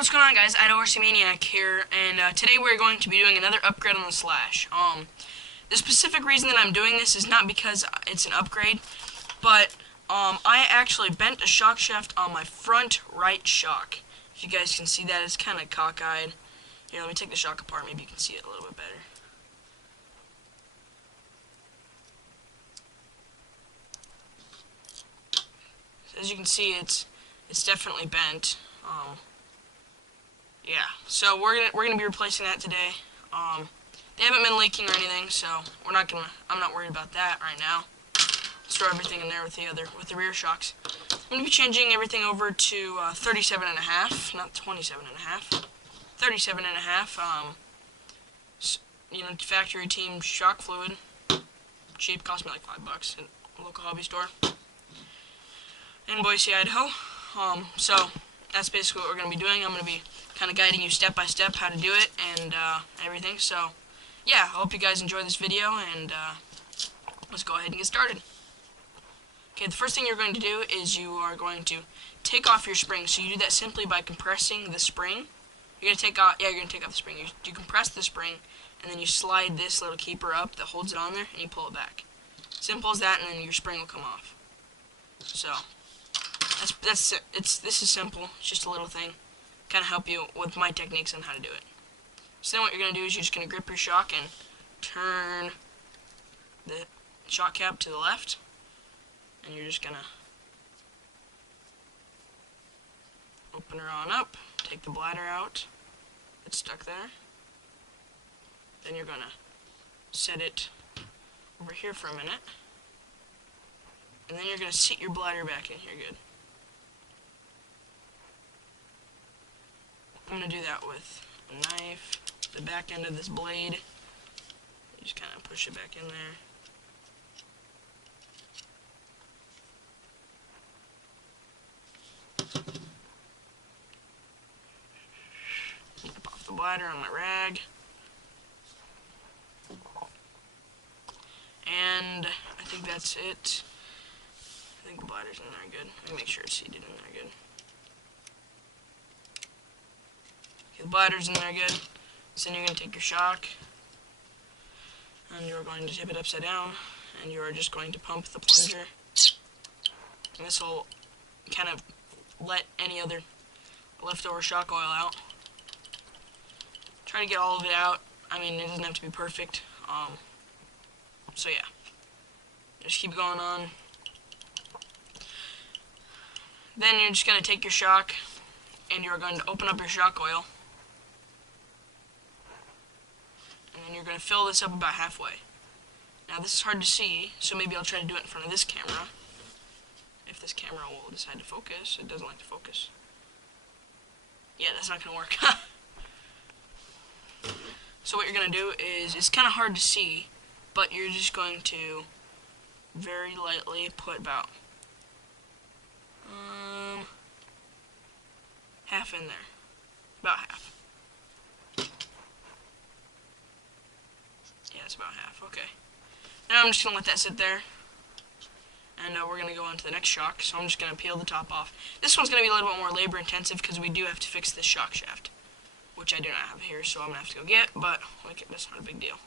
what's going on, guys? Maniac here, and today we're going to be doing another upgrade on the Slash. The specific reason that I'm doing this is not because it's an upgrade, but I actually bent a shock shaft on my front right shock. If you guys can see that, it's kind of cockeyed. Here, let me take the shock apart. Maybe you can see it a little bit better. So as you can see, it's definitely bent. Yeah, so we're gonna be replacing that today. They haven't been leaking or anything, so I'm not worried about that right now. Throw everything in there with the rear shocks. I'm gonna be changing everything over to 37.5, not 27.5. 37.5. You know, factory team shock fluid. Cheap, cost me like $5 at a local hobby store in Boise, Idaho. So that's basically what we're going to be doing. I'm going to be kind of guiding you step by step how to do it and everything. So yeah, I hope you guys enjoy this video, and let's go ahead and get started. Okay, the first thing you're going to do is you are going to take off your spring. So you do that simply by compressing the spring. You're going to take off, you're going to take off the spring. You compress the spring, and then you slide this little keeper up that holds it on there, and you pull it back. Simple as that, and then your spring will come off. So this is simple. It's just a little thing, kind of help you with my techniques on how to do it. So then what you're going to do is you're just going to grip your shock and turn the shock cap to the left, and you're just going to open her on up, take the bladder out that's stuck there. Then you're going to set it over here for a minute, and then you're going to seat your bladder back in here good. I'm going to do that with a knife, the back end of this blade. You just kind of push it back in there. Wipe off the bladder on my rag. And I think that's it. I think the bladder's in there good. Let me make sure it's seated in there good. Okay, the bladder's in there good. So then you're going to take your shock, and you're going to tip it upside down, and you're just going to pump the plunger. And this will kind of let any other leftover shock oil out. Try to get all of it out. I mean, it doesn't have to be perfect. So yeah, just keep going on. Then you're just going to take your shock, and you're going to open up your shock oil, and then you're going to fill this up about halfway. Now this is hard to see, so maybe I'll try to do it in front of this camera, if this camera will decide to focus. It doesn't like to focus. Yeah, that's not going to work. So what you're going to do is, it's kind of hard to see, but you're just going to very lightly put about half in there. About half. Yeah, it's about half. Okay. Now I'm just going to let that sit there. And we're going to go on to the next shock. So I'm just going to peel the top off. This one's going to be a little bit more labor intensive because we do have to fix this shock shaft, which I do not have here, so I'm going to have to go get, but like, that's not a big deal.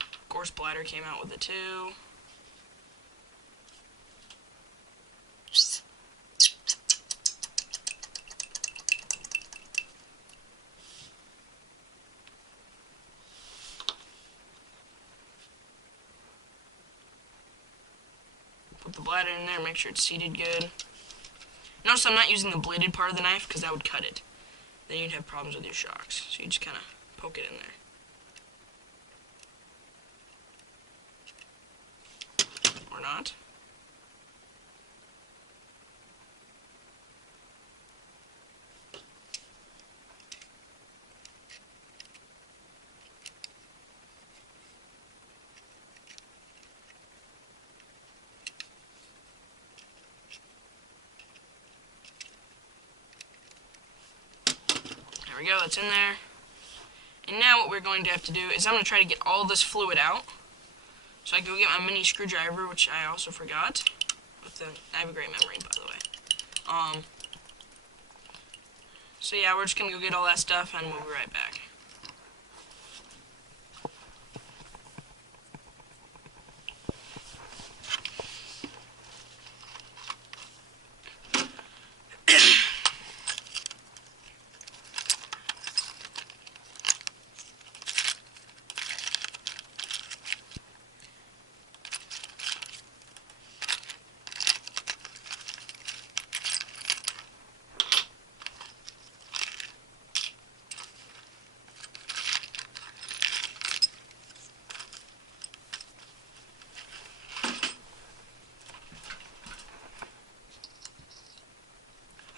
Of course, bladder came out with it too. Put the bladder in there, make sure it's seated good. Notice I'm not using the bladed part of the knife because that would cut it. Then you'd have problems with your shocks. So you just kind of poke it in there. Or not. There we go, it's in there. And now what we're going to have to do is I'm going to try to get all this fluid out. So I go get my mini screwdriver, which I also forgot. I have a great memory, by the way. So yeah, we're just gonna go get all that stuff and we'll be right back.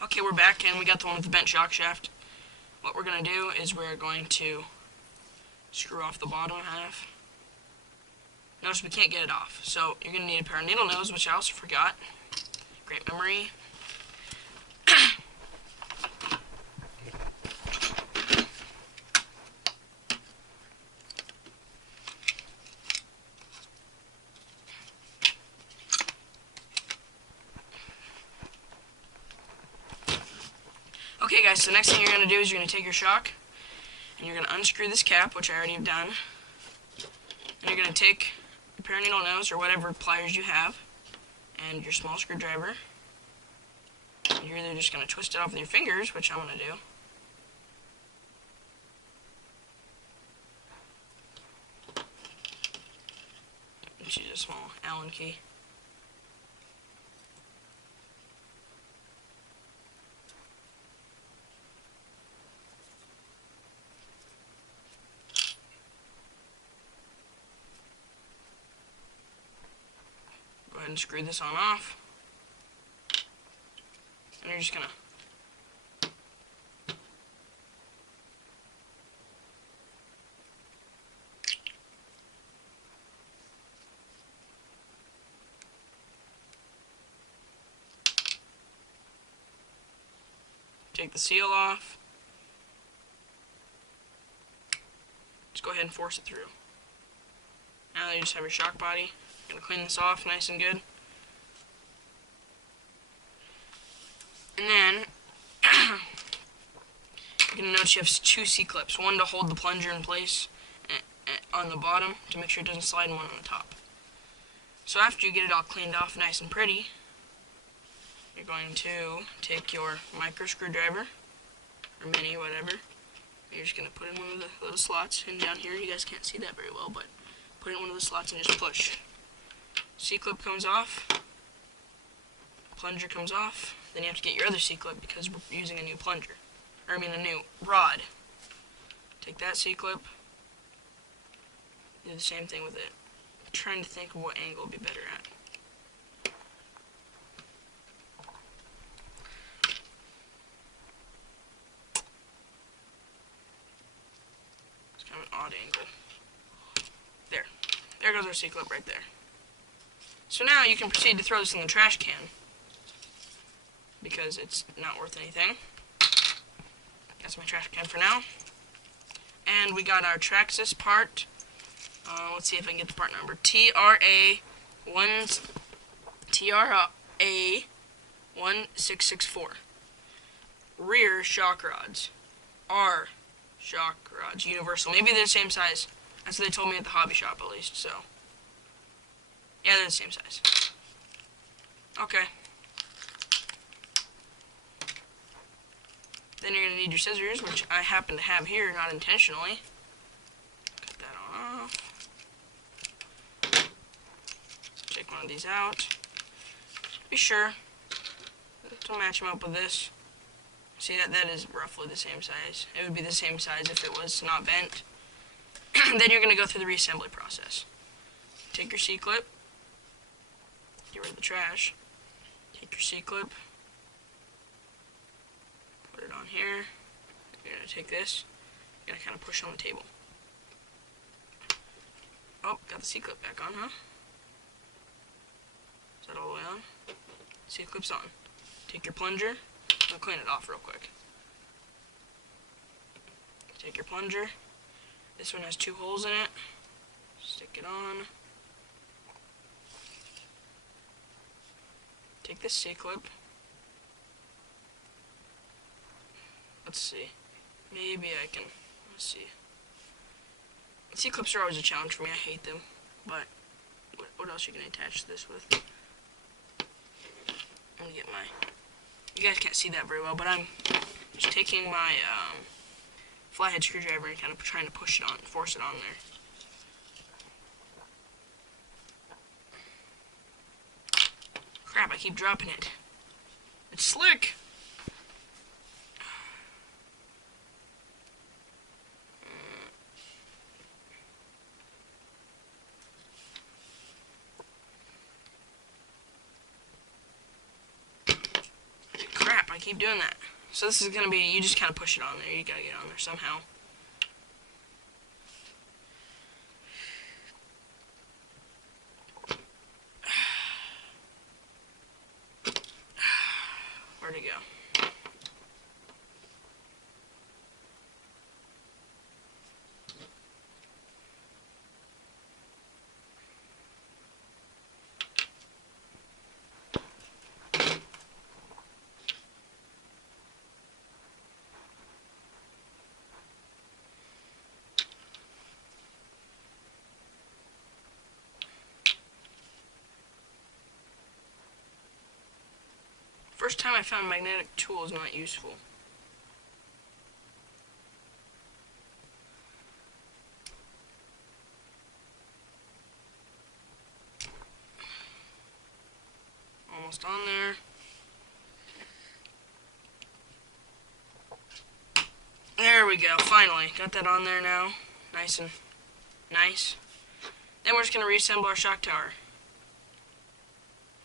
Okay, we're back and we got the one with the bent shock shaft. What we're going to do is we're going to screw off the bottom half. Notice we can't get it off, so you're going to need a pair of needle nose, which I also forgot. Great memory. Okay guys, so the next thing you're going to do is you're going to take your shock and you're going to unscrew this cap, which I already have done. And you're going to take a pair of needle nose or whatever pliers you have and your small screwdriver. And you're either just going to twist it off with your fingers, which I'm going to do. Just use a small Allen key. Go ahead and screw this on off. And you're just going to take the seal off. Just go ahead and force it through. Now that you just have your shock body, you're going to clean this off nice and good. And then, you're going to notice you have two C-clips. One to hold the plunger in place on the bottom to make sure it doesn't slide, and one on the top. So after you get it all cleaned off nice and pretty, you're going to take your micro screwdriver, or mini, whatever. You're just going to put in one of the little slots in down here. You guys can't see that very well, but put it in one of the slots and just push. C-clip comes off, plunger comes off, then you have to get your other C-clip because we're using a new plunger. Or I mean a new rod. Take that C-clip, do the same thing with it. I'm trying to think of what angle would be better at. It's kind of an odd angle. There goes our C-clip right there. So now you can proceed to throw this in the trash can because it's not worth anything. That's my trash can for now. And we got our Traxxas part. Let's see if I can get the part number. TRA1664. Rear shock rods. R shock rods. Universal. Maybe they're the same size. That's what they told me at the hobby shop, at least, so. Yeah, they're the same size. Okay. Then you're going to need your scissors, which I happen to have here, not intentionally. Cut that on off. Take one of these out. Be sure to match them up with this. See, that is roughly the same size. It would be the same size if it was not bent. Then you're going to go through the reassembly process. Take your C-clip, get rid of the trash, take your C-clip, put it on here, you're going to take this, you're going to kind of push on the table. Oh, got the C-clip back on, huh? Is that all the way on? C-clip's on. Take your plunger, I'll clean it off real quick. Take your plunger. This one has 2 holes in it. Stick it on. Take this C-clip. let's see. Maybe I can, let's see. C-clips are always a challenge for me. I hate them. But what else are you going to attach this with? I'm going to get my... You guys can't see that very well, but I'm just taking my flathead screwdriver and kind of trying to push it on, force it on there. Crap, I keep dropping it. It's slick! Crap, I keep doing that. So this is going to be, you just kind of push it on there. You got to get on there somehow. Where'd it go? First time I found magnetic tools not useful. Almost on there. There we go, finally. Got that on there now. Nice and nice. Then we're just going to reassemble our shock tower.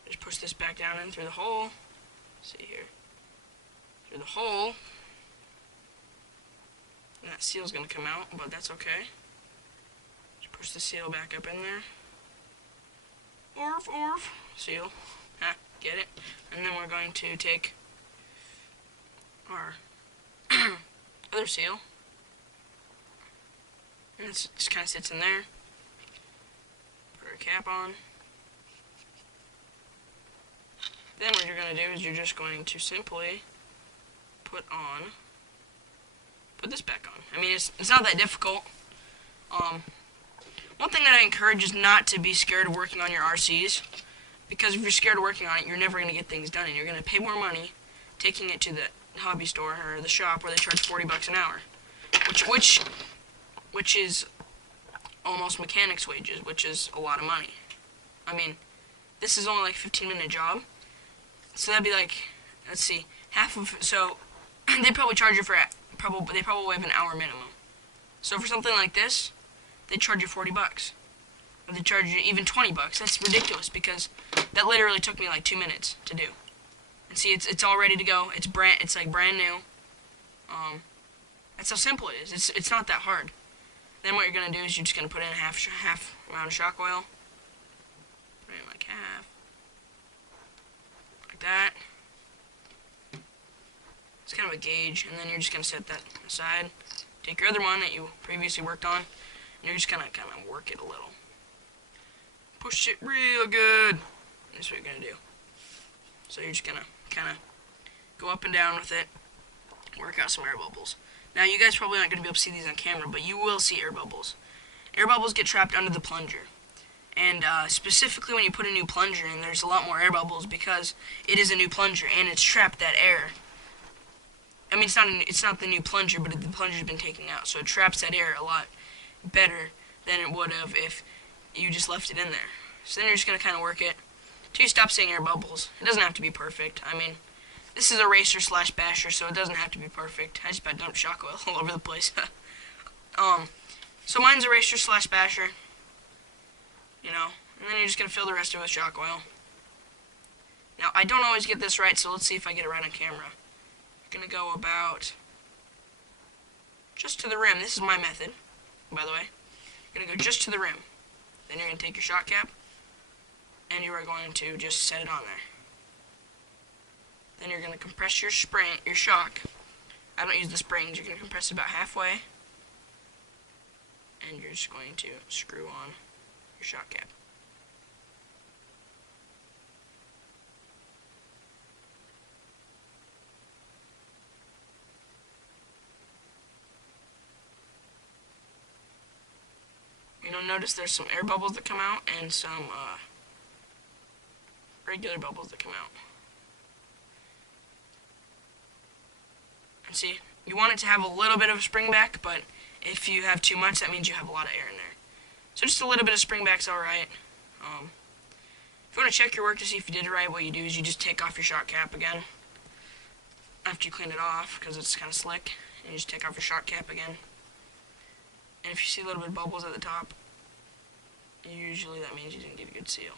Just push this back down in through the hole. Let's see here. Through the hole. And that seal's going to come out, but that's okay. Just push the seal back up in there. Orf, orf. Seal. Ha, get it? And then we're going to take our other seal. And it just kind of sits in there. Put our cap on. Then what you're going to do is you're just going to simply put this back on. I mean, it's not that difficult. One thing that I encourage is not to be scared of working on your RCs, because if you're scared of working on it, you're never going to get things done, and you're going to pay more money taking it to the hobby store or the shop where they charge $40 an hour, which is almost mechanics wages, which is a lot of money. I mean, this is only like a 15-minute job, so that'd be like, let's see, half of, so they probably charge you for they probably have an hour minimum. So for something like this, they charge you $40, or they charge you even $20. That's ridiculous, because that literally took me like 2 minutes to do. And see, it's all ready to go. It's like brand new. That's how simple it is. It's not that hard. Then what you're gonna do is you're just gonna put in a half round of shock oil. Put in like half, like that. It's kind of a gauge, and then you're just gonna set that aside. Take your other one that you previously worked on, and you're just gonna kind of work it a little. Push it real good. That's what you're gonna do. So you're just gonna kind of go up and down with it, work out some air bubbles. Now you guys probably aren't gonna be able to see these on camera, but you will see air bubbles. Air bubbles get trapped under the plunger, and specifically when you put a new plunger in, there's a lot more air bubbles because it is a new plunger and it's trapped that air. I mean, it's not the new plunger, but the plunger's been taken out, so it traps that air a lot better than it would have if you just left it in there. So then you're just going to kind of work it till you stop seeing air bubbles. It doesn't have to be perfect. I mean, this is a racer slash basher, so it doesn't have to be perfect. I just about dumped shock oil all over the place. So mine's a racer slash basher, you know, and then you're just going to fill the rest of it with shock oil. Now, I don't always get this right, so let's see if I get it right on camera. Gonna go about just to the rim. This is my method, by the way. You're gonna go just to the rim. Then you're gonna take your shock cap and you are going to just set it on there. Then you're gonna compress your shock. I don't use the springs. You're gonna compress it about halfway, and you're just going to screw on your shock cap. You'll notice there's some air bubbles that come out and some regular bubbles that come out. And see, you want it to have a little bit of spring back, but if you have too much, that means you have a lot of air in there. So just a little bit of spring back's alright. If you want to check your work to see if you did it right, what you do is you just take off your shock cap again after you clean it off, because it's kind of slick, and you just take off your shock cap again. And if you see a little bit of bubbles at the top, usually that means you didn't get a good seal.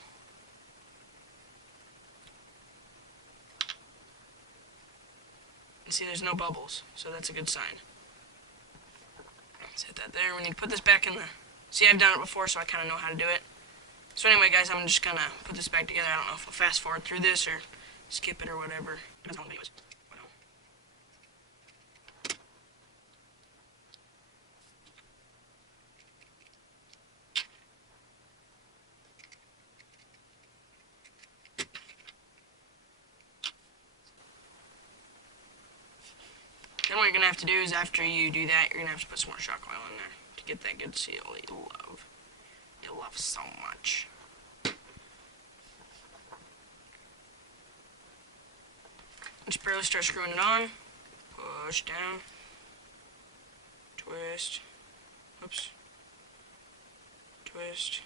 And see, there's no bubbles, so that's a good sign. Let's hit that there. We need to put this back in the... See, I've done it before, so I kind of know how to do it. So anyway, guys, I'm just going to put this back together. I don't know if I'll fast forward through this or skip it or whatever. Depends on the videos. Then what you're going to have to do is after you do that, you're going to have to put some more shock oil in there to get that good seal that you love. You love so much. Just barely start screwing it on. Push down. Twist. Oops. Twist.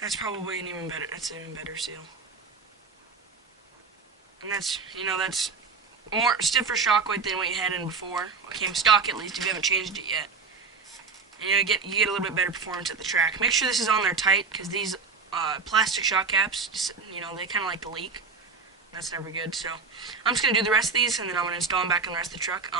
That's probably an even better, that's an even better seal. And that's, you know, that's more stiffer shock weight than what you had in before. What came stock, at least, if you haven't changed it yet. And you get a little bit better performance at the track. Make sure this is on there tight, because these plastic shock caps, just, you know, they kind of like to leak. That's never good. So I'm just going to do the rest of these, and then I'm going to install them back on the rest of the truck.